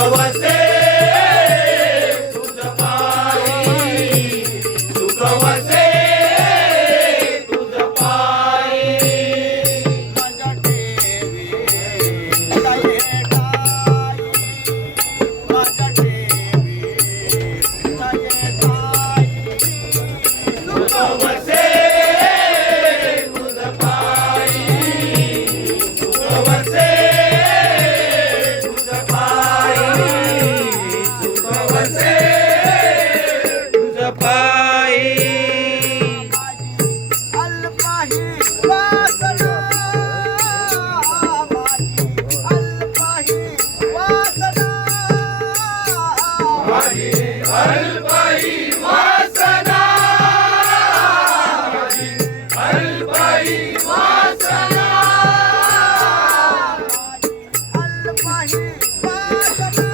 Bye-bye. नाही